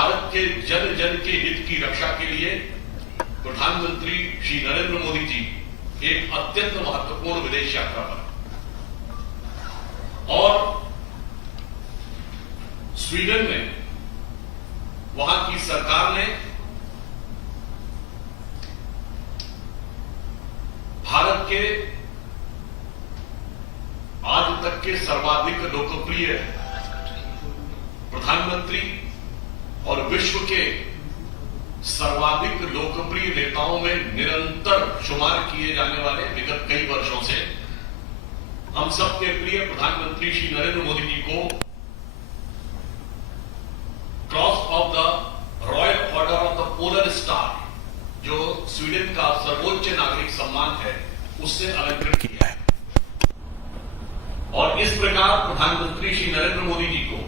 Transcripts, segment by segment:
भारत के जन जन के हित की रक्षा के लिए प्रधानमंत्री श्री नरेंद्र मोदी जी एक अत्यंत महत्वपूर्ण विदेश यात्रा पर और स्वीडन में वहां की सरकार ने भारत के आज तक के सर्वाधिक लोकप्रिय प्रधानमंत्री और विश्व के सर्वाधिक लोकप्रिय नेताओं में निरंतर शुमार किए जाने वाले विगत कई वर्षों से हम सबके प्रिय प्रधानमंत्री श्री नरेंद्र मोदी जी को cross of the royal order of the polar star, जो स्वीडन का सर्वोच्च नागरिक सम्मान है, उससे अलंकृत किया है। और इस प्रकार प्रधानमंत्री श्री नरेंद्र मोदी जी को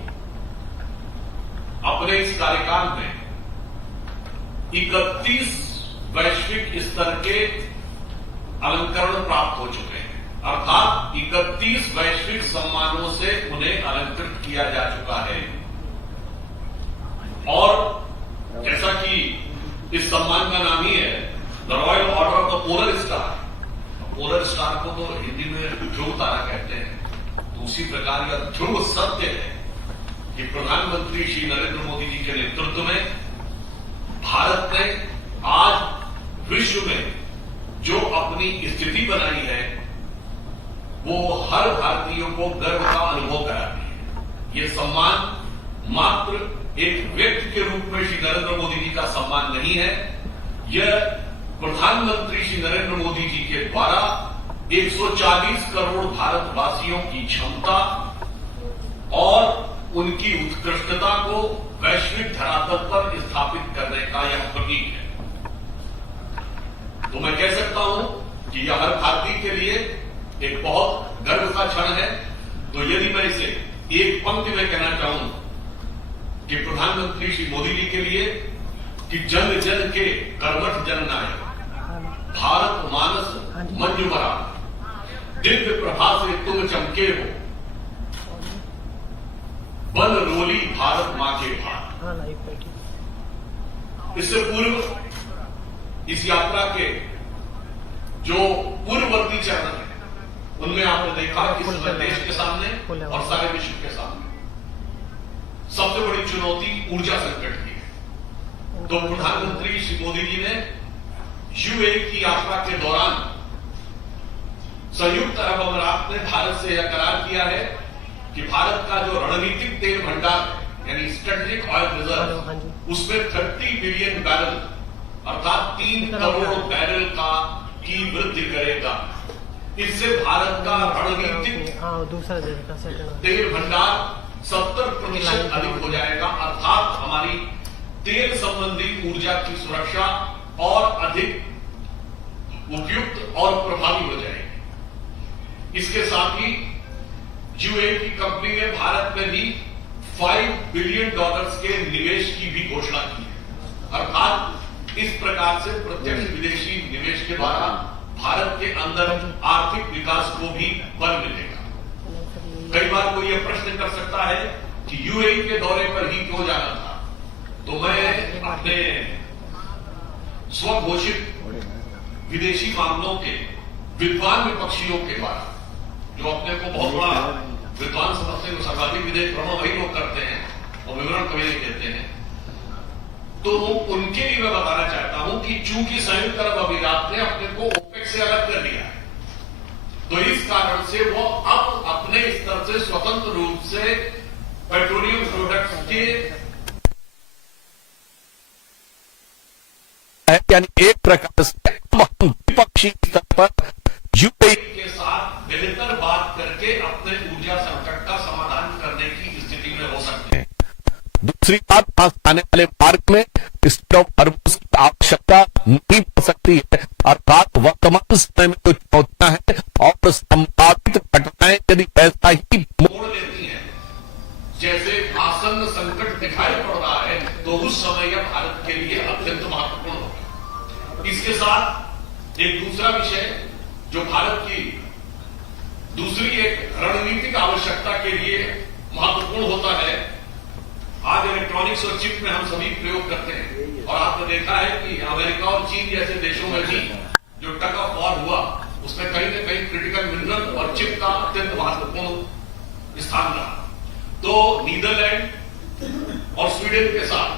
अपने इस कार्यकाल में 31 वैश्विक स्तर के अलंकरण प्राप्त हो चुके हैं, अर्थात 31 वैश्विक सम्मानों से उन्हें अलंकृत किया जा चुका है। और जैसा कि इस सम्मान का नाम ही है the royal order of the polar star, polar star को तो हिंदी में ध्रुव तारा कहते हैं, तो उसी प्रकार का ध्रुव सत्य है कि प्रधानमंत्री श्री नरेंद्र मोदी जी के नेतृत्व में भारत ने आज विश्व में जो अपनी स्थिति बनाई है वो हर भारतीय को गर्व का अनुभव कराती है। ये सम्मान मात्र एक व्यक्ति के रूप में श्री नरेंद्र मोदी जी का सम्मान नहीं है, यह प्रधानमंत्री श्री नरेंद्र मोदी जी के द्वारा 140 करोड़ भारतवासियों की क्षमता और उनकी उत्कृष्टता को वैश्विक धरातल पर स्थापित करने का यह प्रतीक है। तो मैं कह सकता हूं कि यह हर भारतीय के लिए एक बहुत गर्व का क्षण है। तो यदि मैं इसे एक पंक्ति में कहना चाहूं कि प्रधानमंत्री श्री मोदी जी के लिए कि जन जन के कर्मठ जननायक, भारत मानस मंजुमरा, दिव्य प्रभा से तुम चमके हो, बल रोली भारत मां के भार। इससे पूर्व इस यात्रा के जो पूर्ववर्ती चरण है उनमें आपने देखा कि देश के सामने और सारे विश्व के सामने सबसे बड़ी चुनौती ऊर्जा संकट की है। तो प्रधानमंत्री श्री मोदी जी ने यूएई की यात्रा के दौरान संयुक्त अरब अमीरात ने भारत से यह करार किया है कि भारत का जो रणनीतिक तेल भंडार है यानी स्ट्रेटेजिक ऑयल रिजर्व, उसमें 30 बिलियन बैरल अर्थात 3 करोड़ बैरल की वृद्धि करेगा। इससे भारत का रणनीतिक तेल भंडार 70% अधिक हो जाएगा, अर्थात हमारी तेल संबंधी ऊर्जा की सुरक्षा और अधिक उपयुक्त और प्रभावी हो जाएगी। इसके साथ ही यूएई की कंपनी ने भारत में भी $5 बिलियन के निवेश की भी घोषणा की है, अर्थात इस प्रकार से प्रत्यक्ष विदेशी निवेश के द्वारा भारत के अंदर आर्थिक विकास को भी बल मिलेगा। कई बार कोई यह प्रश्न कर सकता है कि यूएई के दौरे पर ही क्यों जाना था, तो मैं अपने स्वघोषित विदेशी मामलों के विद्वान विपक्षियों के द्वारा, जो अपने को बहुत बड़ा विद्वान समझते हैं, सर्वाधिक विदेश भ्रमण वही लोग करते हैं और विवरण कभी नहीं देते हैं, तो उनके लिए मैं बताना चाहता हूं कि चूंकि संयुक्त अरब अमीरात ने अपने को ओपेक से अलग कर लिया है, तो इस कारण से वो अब अपने स्तर से स्वतंत्र रूप से पेट्रोलियम प्रोडक्ट्स के यानी एक प्रकार से विपक्षी स्तर पर यूएई के साथ बेहतर बात करके अपने ऊर्जा संकट का समाधान करने की स्थिति में हो सकते हैं। दूसरी बात, पास आने वाले मार्ग में स्टेट ऑफ हॉर्मुज की आवश्यकता नहीं पड़ सकती है, अर्थात वर्तमान समय में जो चुनौतियां हैं और संभावित घटनाएं यदि ऐसा ही मोड़ लेती हैं, जैसे आसन्न संकट दिखाई पड़ रहा है, तो उस समय यह भारत के लिए अत्यंत महत्वपूर्ण होगा। इसके साथ एक दूसरा विषय जो भारत की दूसरी एक रणनीतिक आवश्यकता के लिए महत्वपूर्ण होता है, आज इलेक्ट्रॉनिक्स और चिप में हम सभी प्रयोग करते हैं और आपने देखा है कि अमेरिका और चीन जैसे देशों में भी जो टग ऑफ वॉर हुआ उसमें कहीं न कहीं क्रिटिकल मिनरल और चिप का अत्यंत महत्वपूर्ण स्थान रहा। तो नीदरलैंड और स्वीडन के साथ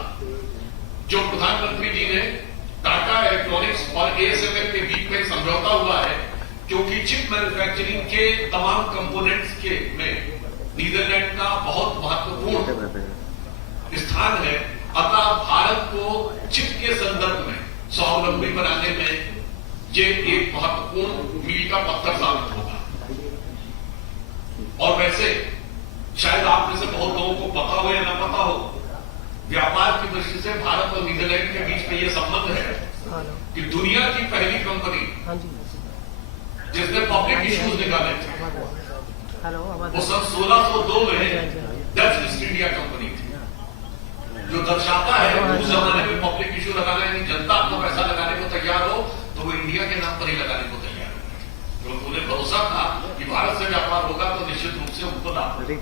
जो प्रधानमंत्री जी ने टाटा इलेक्ट्रॉनिक्स और एएसएमएल के बीच में समझौता हुआ है, क्योंकि चिप मैन्युफैक्चरिंग के तमाम कंपोनेंट्स के में नीदरलैंड का बहुत महत्वपूर्ण स्थान है। अतः भारत को चिप के संदर्भ में स्वावलंबी बनाने में ये एक महत्वपूर्ण मील का पत्थर साबित होगा। और वैसे शायद आप में से बहुत लोगों को पता हो या ना पता हो, व्यापार की दृष्टि से भारत और नीदरलैंड के बीच में यह संबंध है कि दुनिया की पहली कंपनी जिसने पब्लिक इश्यूज निकाले थे वो सन 1602 में डच ईस्ट इंडिया कंपनी थी, जो दर्शाता है उस जमाने में पब्लिक इश्यू लगाना, यानी जनता अपना पैसा लगाने को तैयार हो तो वो इंडिया के नाम पर ही लगाने को तैयार है, क्योंकि उन्हें भरोसा था कि भारत से व्यापार होगा तो निश्चित रूप से उनको लाभ होगा।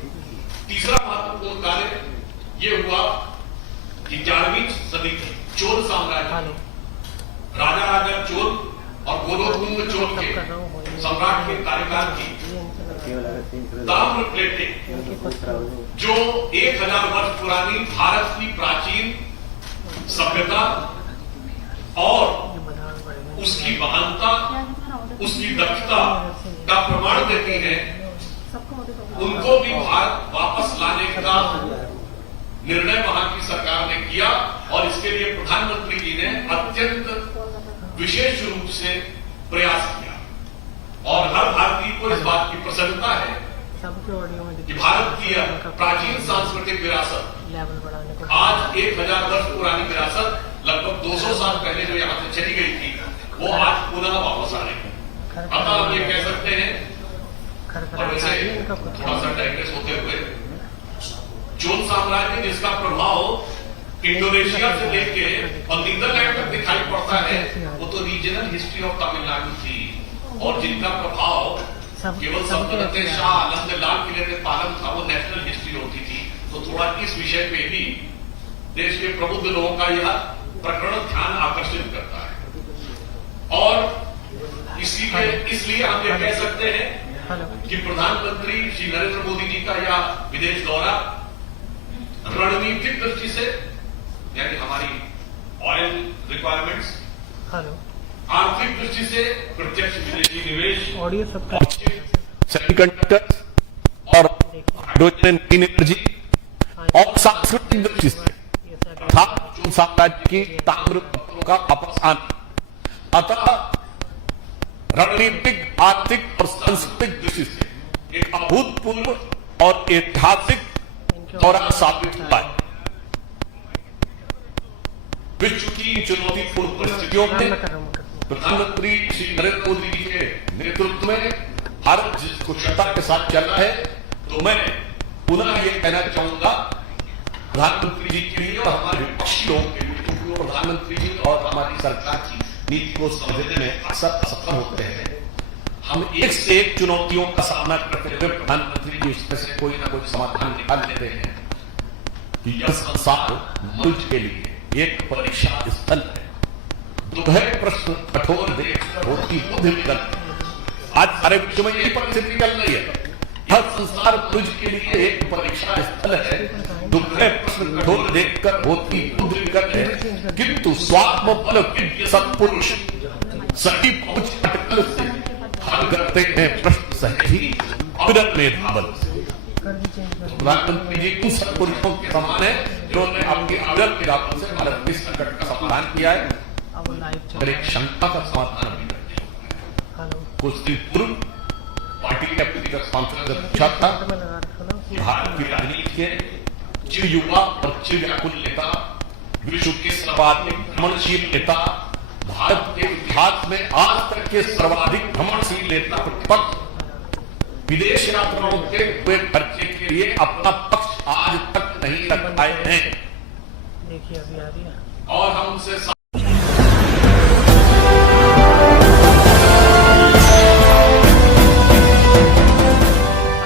तीसरा महत्वपूर्ण कार्य ये हुआ कि 11वीं सदी के चोल साम्राज्य, राजा राजा चोल और गोलोतुंग चोल के सम्राट के कार्यकाल की ताम्र प्लेटें जो 1000 वर्ष पुरानी भारत की प्राचीन सभ्यता और उसकी महानता, उसकी दक्षता का प्रमाण देती है, उनको भी भारत वापस लाने का निर्णय वहां की सरकार ने किया और इसके लिए प्रधानमंत्री जी ने अत्यंत विशेष रूप से प्रयास किया। और हर भारतीय को इस बात की प्रसन्नता है कि भारत की प्राचीन सांस्कृतिक विरासत, आज 1000 वर्ष पुरानी विरासत लगभग 200 साल पहले जो यहाँ से चली गई थी, वो आज पुनः वापस आ रही है। अतः हम ये कह सकते हैं, और वैसे थोड़ा सा डाइग्रेस होते हुए, चोल साम्राज्य जिसका प्रभाव इंडोनेशिया से लेके और नीदरलैंड तक दिखाई पड़ता है, वो तो रीजनल हिस्ट्री ऑफ तमिलनाडु थी, और जिनका प्रभाव केवल सल्तनते शाह आलम के लाल किले के पालन था, वो नेशनल हिस्ट्री होती थी। तो थोड़ा इस विषय पे भी देश के प्रबुद्ध लोगों का यह प्रकरण ध्यान आकर्षित करता है। और इसलिए हम ये कह सकते हैं कि प्रधानमंत्री श्री नरेंद्र मोदी जी का यह विदेश दौरा रणनीतिक दृष्टि से, यानी हमारी ऑयल रिक्वायरमेंट्स, आर्थिक दृष्टि से प्रत्यक्ष विदेशी निवेश, सेमीकंडक्टर और हाइड्रोजन ग्रीन एनर्जी, और सांस्कृतिक दृष्टि से था साम्राज्य की ताम्र का अपसान। अतः रणनीतिक, आर्थिक और सांस्कृतिक दृष्टि से एक अभूतपूर्व और ऐतिहासिक दौरा साबित हुआ है। विश्व की चुनौतीपूर्ण परिस्थितियों में प्रधानमंत्री श्री नरेंद्र मोदी जी के नेतृत्व में भारत जिस कुशलता के साथ चल रहा है, तो मैं पुनः ये कहना चाहूंगा प्रधानमंत्री जी के लिए और हमारे विपक्षी लोगों के लिए, क्योंकि प्रधानमंत्री जी और हमारी सरकार की नीति को समझने में अक्सर असफल होते हैं। हम एक से एक चुनौतियों का सामना करते हुए प्रधानमंत्री जी उसमें से कोई ना कोई समाधान निकाल लेते हैं कि यह संसार मनुष्य के लिए एक परीक्षा स्थल है। दुहरे प्रश्न कठोर देख होती बुद्धि विकल्प। आज हमारे विश्व में यही परिस्थिति चल रही है। यह संसार मनुष्य के लिए एक परीक्षा स्थल है। दुहरे प्रश्न कठोर देखकर होती बुद्धि विकल्प है, किंतु स्वात्म बल सत्पुरुष सही पहुंच अटकल से हल करते हैं प्रश्न सही अविरत मेधाबल। प्रधानमंत्री जी कुछ सत्पुरुषों के समान है, जिन्होंने अपनी अविरत मेधाबल से भारत के संकट का समाधान किया है और एक शंका का समाधान भी करते हैं। कुछ दिन पूर्व पार्टी के अपनी सांसद ने पूछा था, भारत की राजनीति के चिर युवा और चिर व्याकुल नेता, विश्व के सर्वाधिक भ्रमणशील नेता, भारत के इतिहास में आज तक के सर्वाधिक भ्रमणशील नेता प्रतिपक्ष विदेश यात्राओं के हुए खर्चे के लिए अपना पक्ष आज तक नहीं रख पाए हैं। देखिए अभी आ रही है और हम उनसे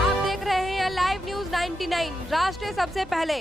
आप देख रहे हैं लाइव न्यूज 99 राष्ट्र सबसे पहले।